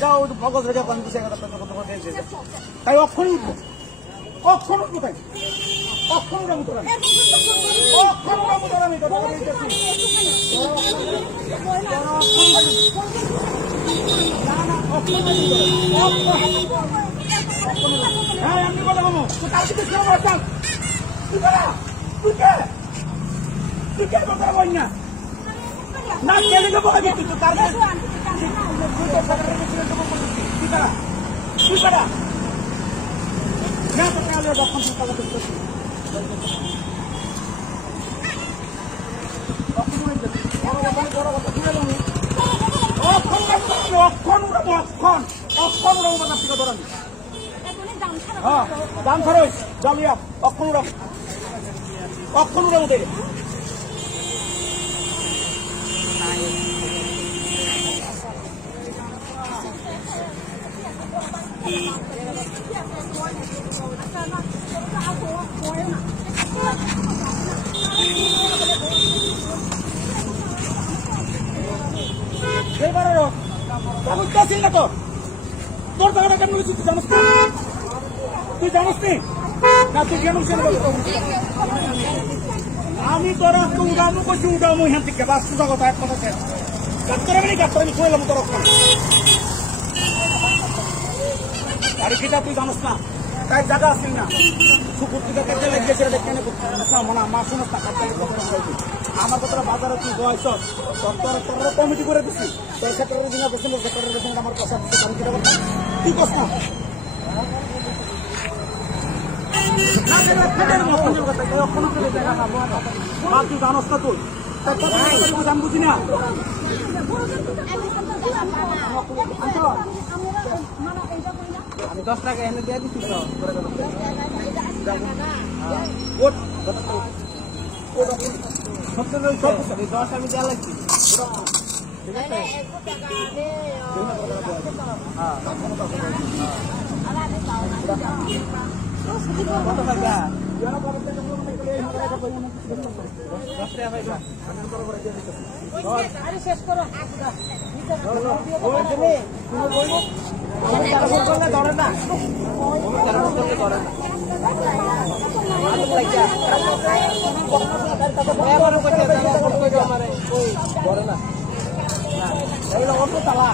যাও মগজ রেখে পানি দিছে তাই অক্ষণ অক্ষণ কোথায় অক্ষণ আমি তোরা অক্ষণ আমি তোরা হ্যাঁ আমি বলে মামু তুই কালকে তুই তুই কে কথা বল না না কেলে দেবো আমি তুই তার তুই পারা না তো কালে যখন তুই কথা বলছিস দাম খরচ জামিয়া অক্ষণ মধ্যে বুঝতেছিস না তো তোর জায়গাটা কেমন তুই জানিস তুই জানিস না তুই কেমন আমি তোরা উড়ামু করছি উড়ামু এখান থেকে বাস সোজা কথা এক কথা কাজ করে শুনলাম তোর আর সেটা তুই জানিস না তাই জায়গা আসিস না শুকুর থেকে কেটে লেগেছে দেখে মনে মা শুনিস না আমার কথাটা বাজারে তুই বয়স তোর কমিটি করে দিচ্ছি তোর সেক্রেটারি দিনে পছন্দ সেক্রেটারি দিনে আমার কথা তুই কস না তুই জানস না তুই জান বুঝি না আমি 10 টাকা এনে দিয়ে দিচ্ছি তো 10 আমি দেওয়া লাগছি ঠিক আছে কত টাকা শেষ করো ধরে না অন্য তালা